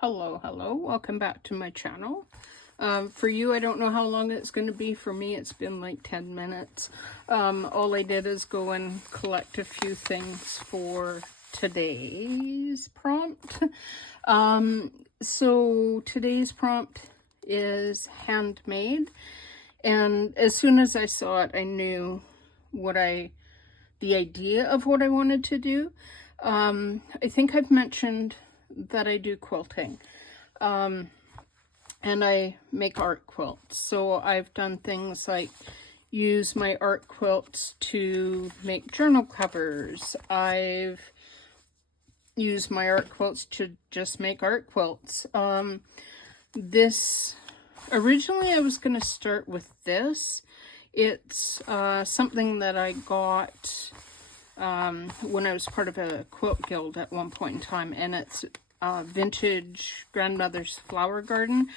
Hello, welcome back to my channel. For you, I don't know how long it's going to be. For me, it's been like 10 minutes. All I did is go and collect a few things for today's prompt. So today's prompt is handmade, and as soon as I saw it, I knew the idea of what I wanted to do. I think I've mentioned that I do quilting, and I make art quilts. So I've done things like use my art quilts to make journal covers. I've used my art quilts to just make art quilts. Originally I was going to start with this. It's something that I got when I was part of a quilt guild at one point in time, and it's vintage grandmother's flower garden.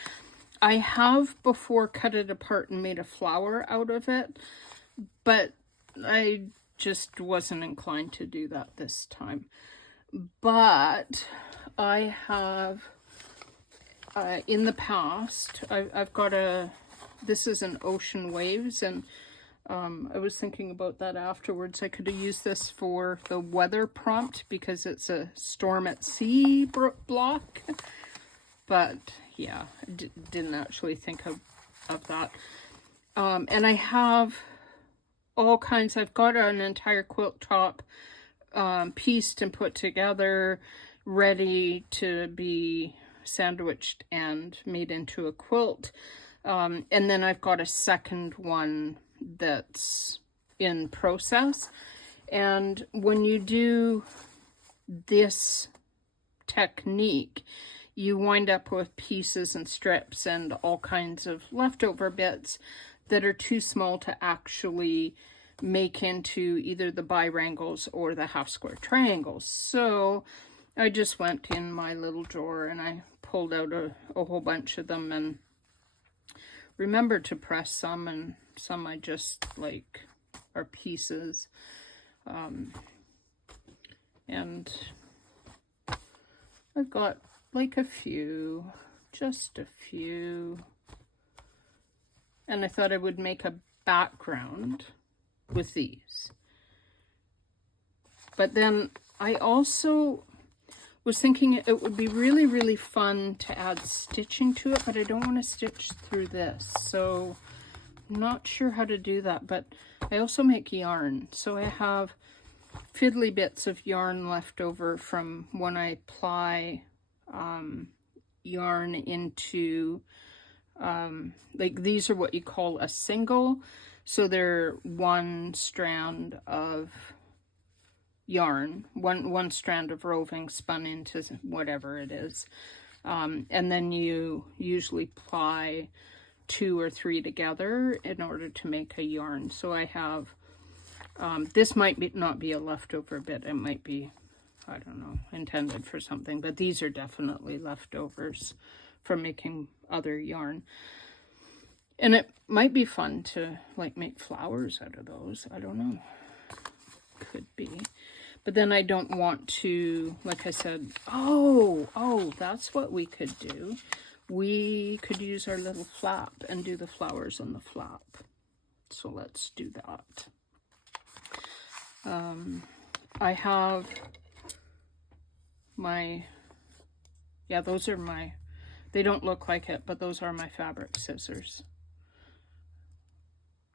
I have before cut it apart and made a flower out of it, but I just wasn't inclined to do that this time. But I have in the past, I've got this is an ocean waves, and I was thinking about that afterwards. I could have used this for the weather prompt because it's a storm at sea block. But yeah, I didn't actually think of that. And I have all kinds. I've got an entire quilt top pieced and put together, ready to be sandwiched and made into a quilt. And then I've got a second one that's in process. And when you do this technique, you wind up with pieces and strips and all kinds of leftover bits that are too small to actually make into either the birangles or the half square triangles. So I just went in my little drawer and I pulled out a whole bunch of them, and remember to press some, and some I just like are pieces. And I've got like just a few. And I thought I would make a background with these. But then I also was thinking it would be really, really fun to add stitching to it, but I don't want to stitch through this. So I'm not sure how to do that, but I also make yarn. So I have fiddly bits of yarn left over from when I ply yarn into, like these are what you call a single. So they're one strand of yarn, one strand of roving spun into whatever it is. And then you usually ply 2 or 3 together in order to make a yarn. So I have, this might not be a leftover bit. It might be, I don't know, intended for something, but these are definitely leftovers from making other yarn. And it might be fun to like make flowers out of those. I don't know. Could be. But then I don't want to, like I said, oh, that's what we could do. We could use our little flap and do the flowers on the flap. So let's do that. I have my, yeah, those are my, they don't look like it, but those are my fabric scissors.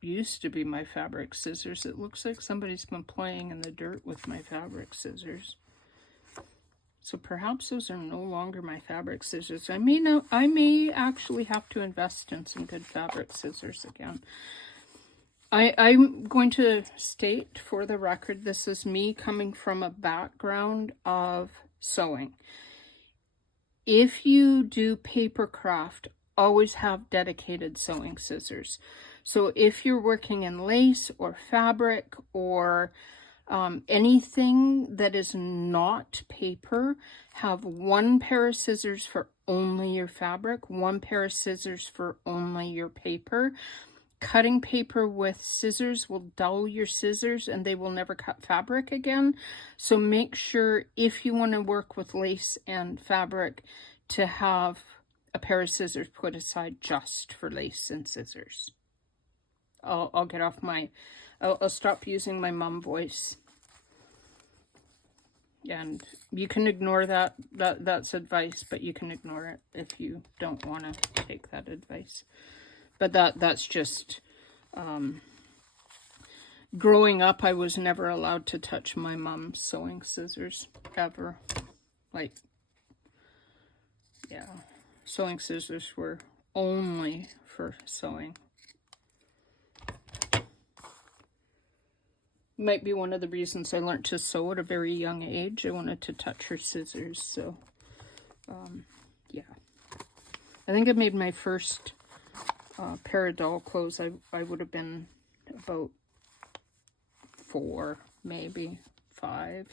Used to be my fabric scissors. It looks like somebody's been playing in the dirt with my fabric scissors. So perhaps those are no longer my fabric scissors. I may actually have to invest in some good fabric scissors again. I'm going to state for the record, this is me coming from a background of sewing. If you do paper craft, always have dedicated sewing scissors. So if you're working in lace or fabric or anything that is not paper, have one pair of scissors for only your fabric, one pair of scissors for only your paper. cutting paper with scissors will dull your scissors and they will never cut fabric again. So make sure, if you want to work with lace and fabric, to have a pair of scissors put aside just for lace and scissors. I'll get off my, I'll stop using my mom voice. And you can ignore that's advice, but you can ignore it if you don't want to take that advice. But that's just, growing up, I was never allowed to touch my mom's sewing scissors, ever. Like, yeah, sewing scissors were only for sewing. Might be one of the reasons I learned to sew at a very young age. I wanted to touch her scissors, so, yeah. I think I made my first pair of doll clothes. I would have been about 4, maybe 5.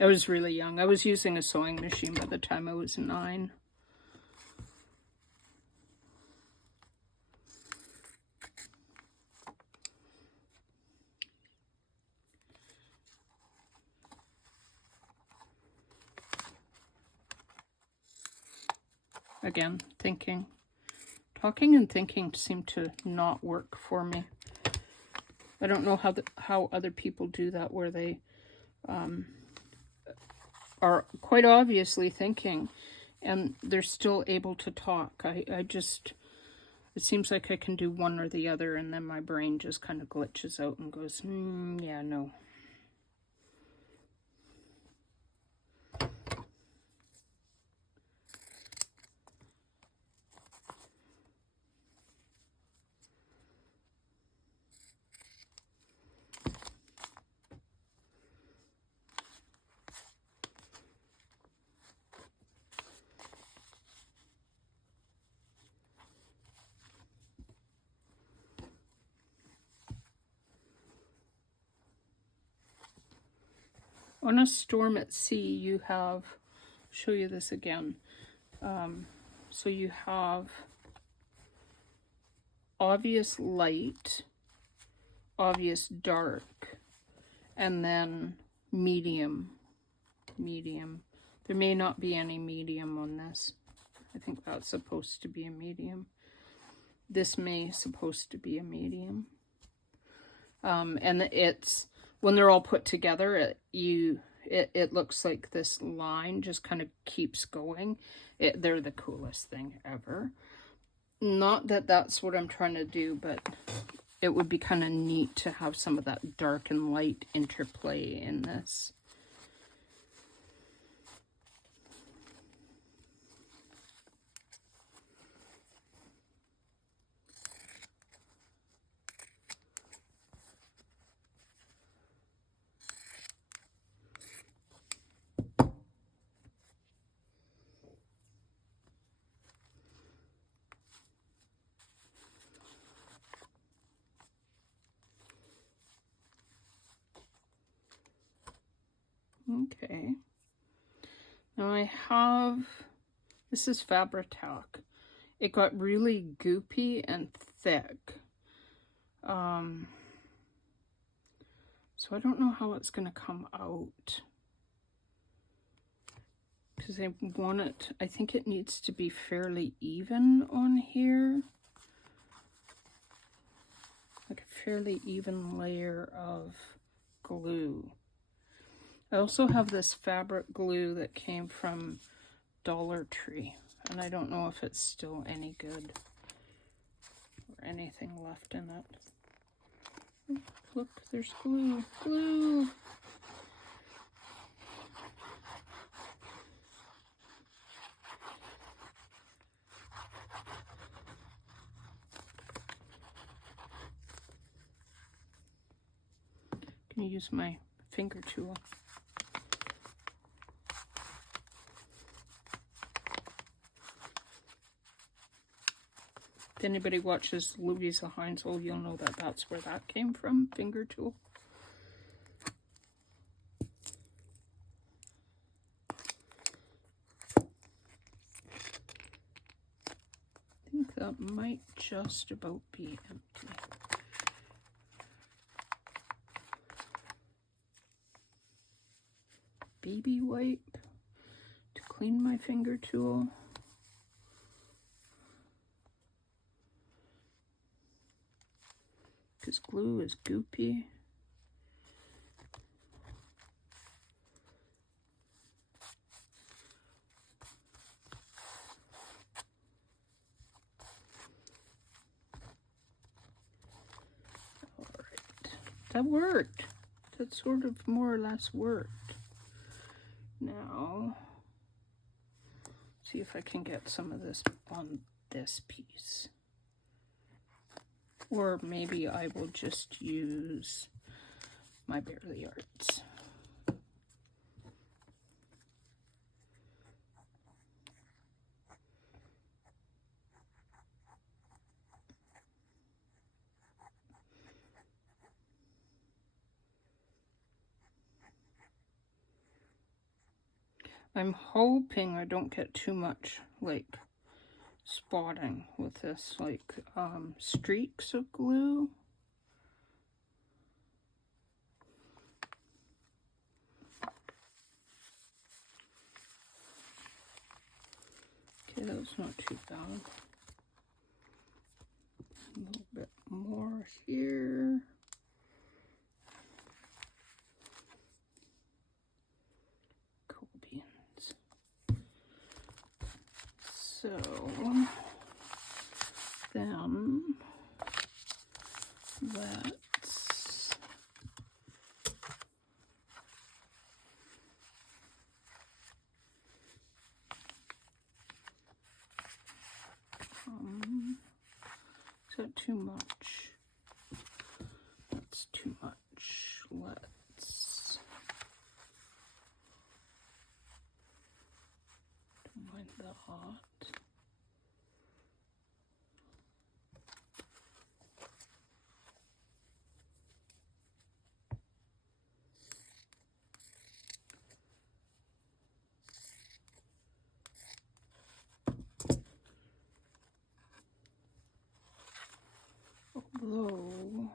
I was really young. I was using a sewing machine by the time I was 9. Again, thinking. Talking and thinking seem to not work for me. I don't know how other people do that, where they are quite obviously thinking and they're still able to talk. I just, it seems like I can do one or the other, and then my brain just kind of glitches out and goes, yeah, no. On a storm at sea, you have, show you this again. So you have obvious light, obvious dark, and then medium. There may not be any medium on this. I think that's supposed to be a medium. This may supposed to be a medium. And it's, when they're all put together, it looks like this line just kind of keeps going. They're the coolest thing ever. Not that that's what I'm trying to do, but it would be kind of neat to have some of that dark and light interplay in this. Okay, now I have, this is Fabri-Tac. It got really goopy and thick. So I don't know how it's going to come out. Because I want it, I think it needs to be fairly even on here. Like a fairly even layer of glue. I also have this fabric glue that came from Dollar Tree, and I don't know if it's still any good or anything left in it. Oh, look, there's glue. Glue! Can you use my finger tool? If anybody watches Louisa Heinzel, you'll know that that's where that came from, finger tool. I think that might just about be empty. BB wipe to clean my finger tool. Because glue is goopy. That worked. That sort of more or less worked. Now, see if I can get some of this on this piece. Or maybe I will just use my Barely Arts. I'm hoping I don't get too much like spotting with this like streaks of glue. Okay, that's not too bad. A little bit more here. So then let's is that too much? That's too much. Let's don't mind that. Although,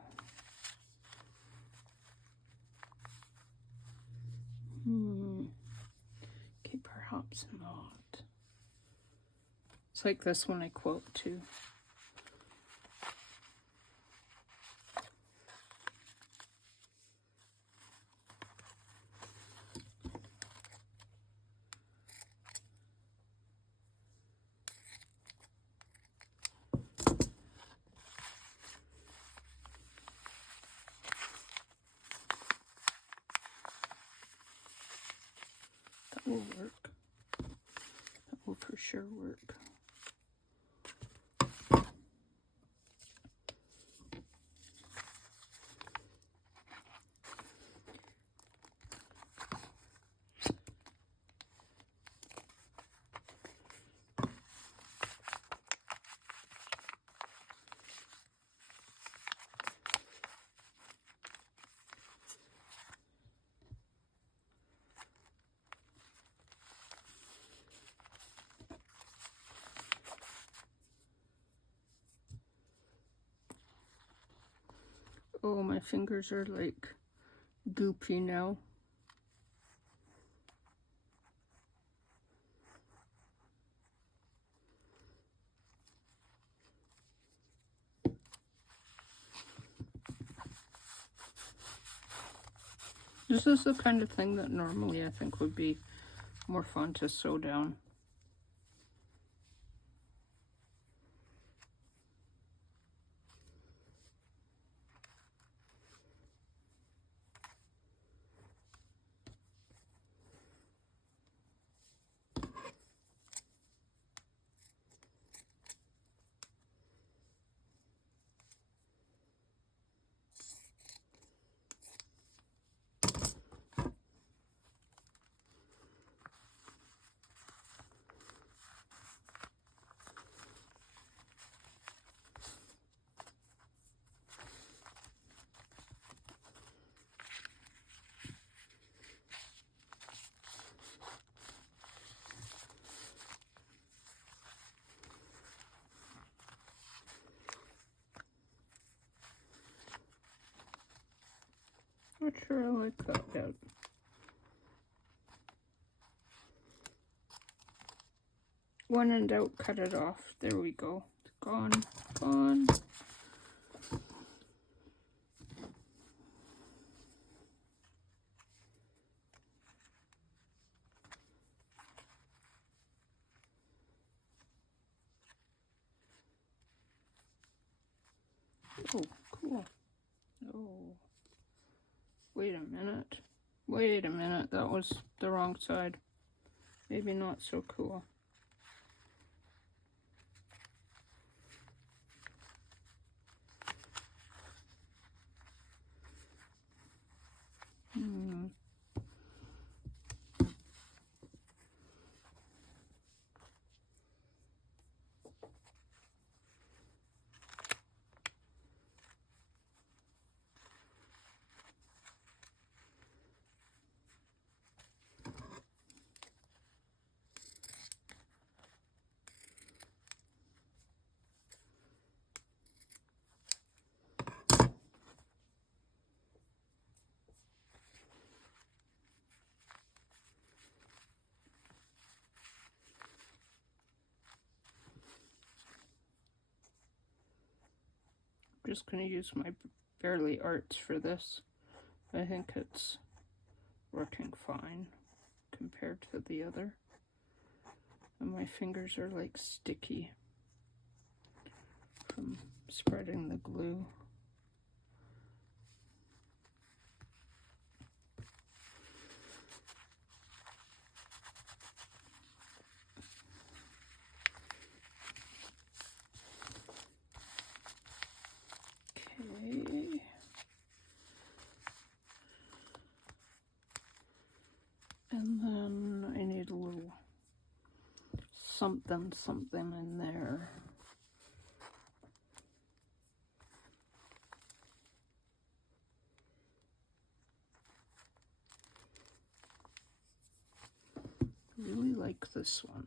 okay, perhaps not. It's like this one I quote too. That will work. That will for sure work. Oh, my fingers are like goopy now. This is the kind of thing that normally I think would be more fun to sew down. like that bit. When in doubt, cut it off. There we go. It's gone, gone. Oh, cool. Oh, wait a minute. Wait a minute. That was the wrong side. Maybe not so cool. Just going to use my Barely Arts for this. I think it's working fine compared to the other. And my fingers are like sticky from spreading the glue. Okay. And then I need a little something in there. I really like this one.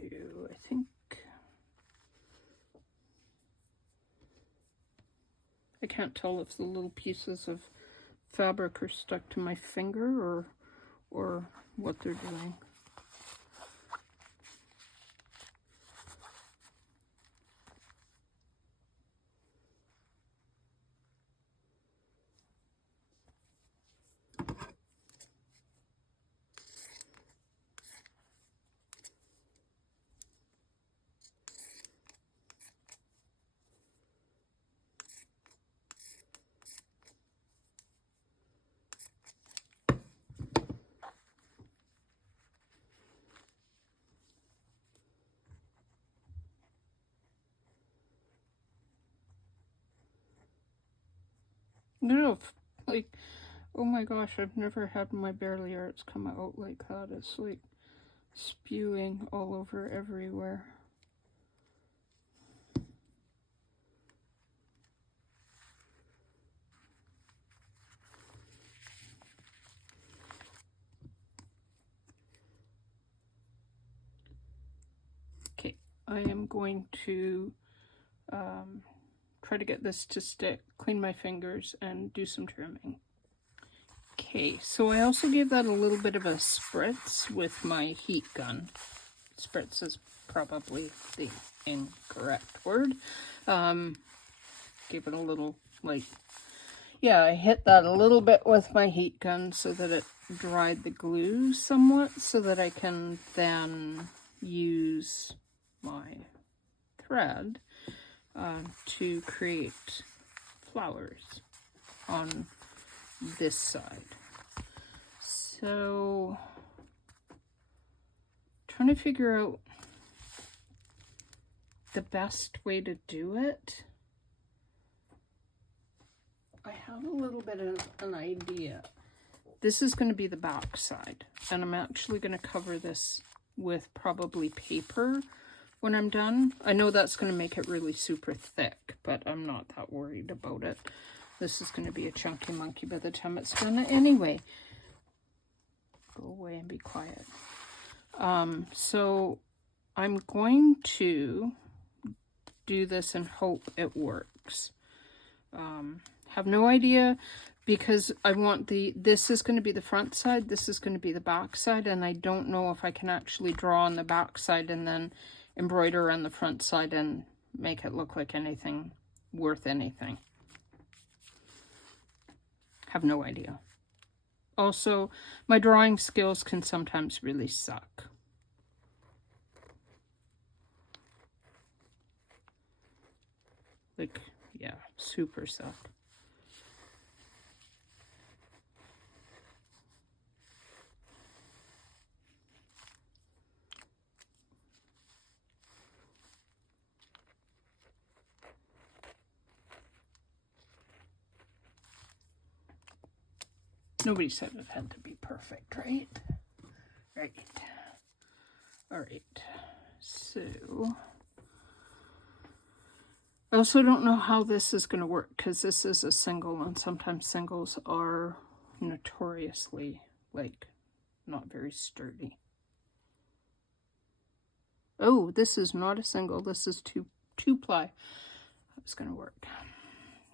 So I think I can't tell if the little pieces of fabric are stuck to my finger or what they're doing. No, like, oh my gosh, I've never had my Barely Arts come out like that. It's like spewing all over everywhere. Okay, I am going to try to get this to stick, clean my fingers, and do some trimming. Okay, so I also gave that a little bit of a spritz with my heat gun. Spritz is probably the incorrect word. Give it a little, like, yeah, I hit that a little bit with my heat gun so that it dried the glue somewhat, so that I can then use my thread to create flowers on this side. So, trying to figure out the best way to do it. I have a little bit of an idea. This is going to be the back side, and I'm actually going to cover this with probably paper when I'm done. I know that's going to make it really super thick, but I'm not that worried about it. This is going to be a chunky monkey by the time it's done anyway. Go away and be quiet. So I'm going to do this and hope it works. Have no idea, because I want this is going to be the front side, this is going to be the back side, and I don't know if I can actually draw on the back side and then embroider on the front side and make it look like anything worth anything. Have no idea. Also, my drawing skills can sometimes really suck. Like, yeah, super suck. Nobody said it had to be perfect, right? Right. All right. So, I also don't know how this is going to work, because this is a single, and sometimes singles are notoriously, like, not very sturdy. Oh, this is not a single. This is two ply. It's going to work.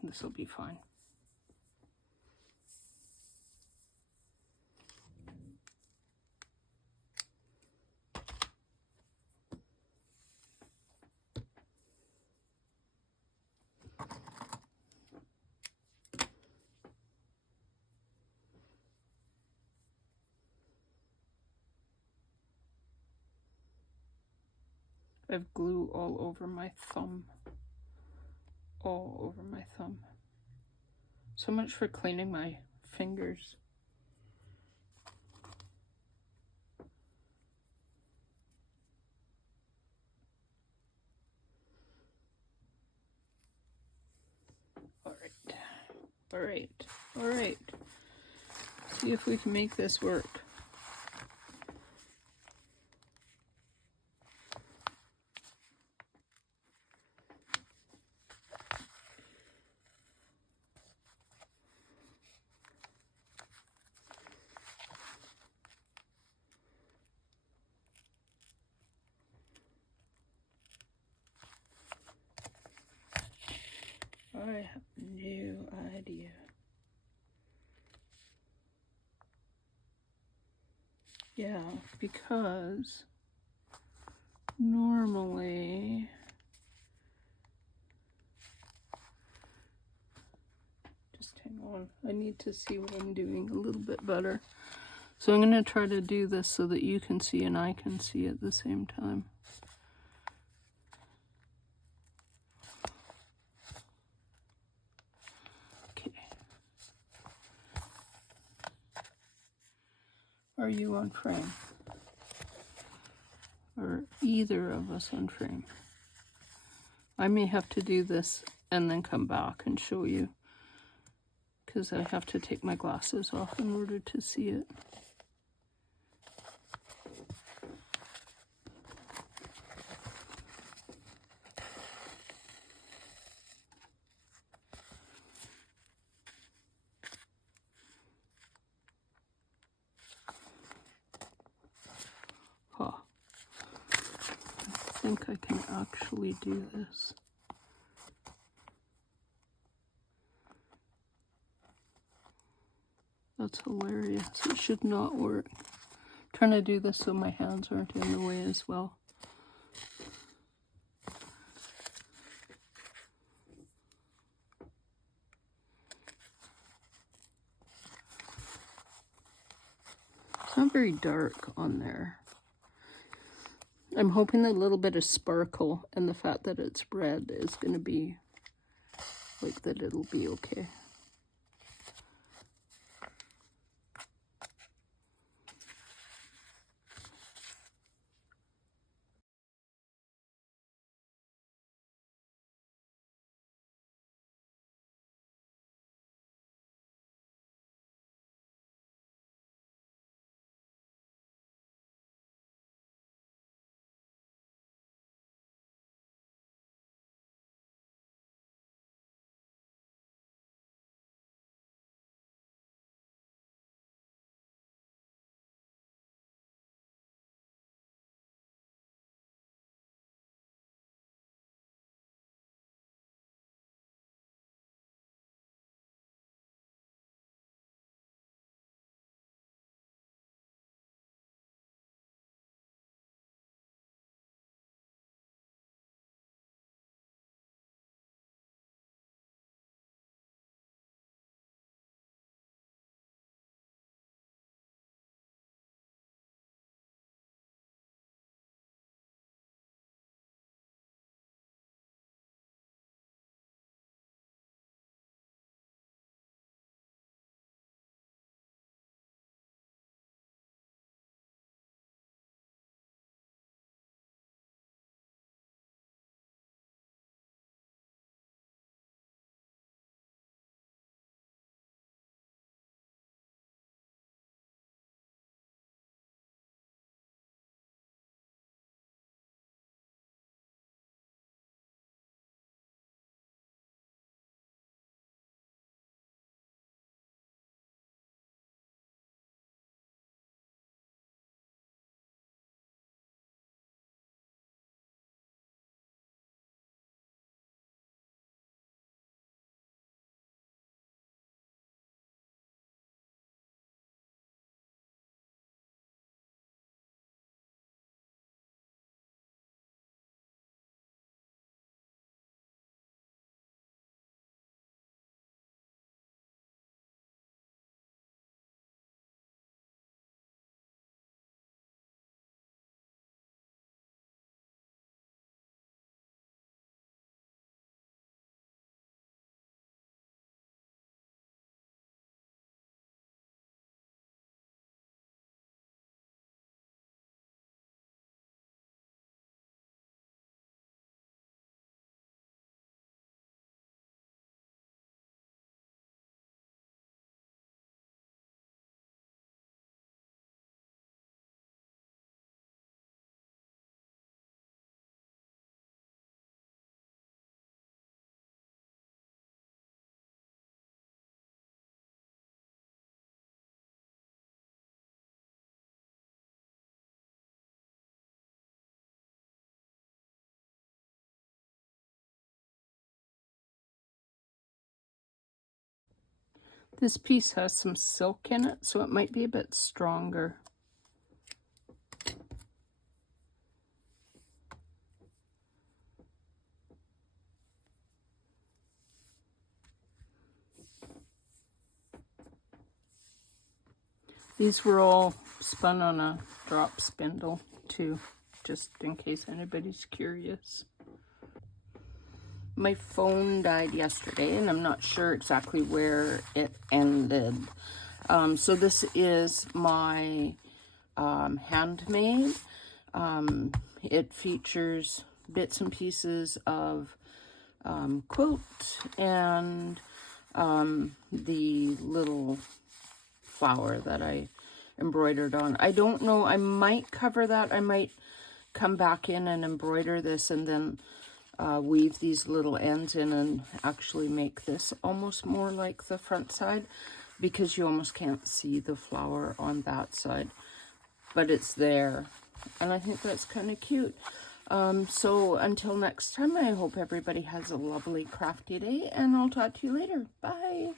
This will be fine. I have glue all over my thumb. All over my thumb. So much for cleaning my fingers. All right. See if we can make this work. I have no idea. Yeah, because normally just hang on. I need to see what I'm doing a little bit better. So I'm going to try to do this so that you can see and I can see at the same time. Are you on frame? Or either of us on frame? I may have to do this and then come back and show you, because I have to take my glasses off in order to see it. Huh. I think I can actually do this. That's hilarious. It should not work. I'm trying to do this so my hands aren't in the way as well. It's not very dark on there. I'm hoping a little bit of sparkle and the fact that it's red is going to be like that, it'll be okay. This piece has some silk in it, so it might be a bit stronger. These were all spun on a drop spindle too, just in case anybody's curious. My phone died yesterday, and I'm not sure exactly where it ended. So this is my handmade. It features bits and pieces of quilt and the little flower that I embroidered on. I don't know, I might cover that. I might come back in and embroider this and then weave these little ends in and actually make this almost more like the front side, because you almost can't see the flower on that side, but it's there, and I think that's kind of cute. So until next time, I hope everybody has a lovely crafty day, and I'll talk to you later. Bye.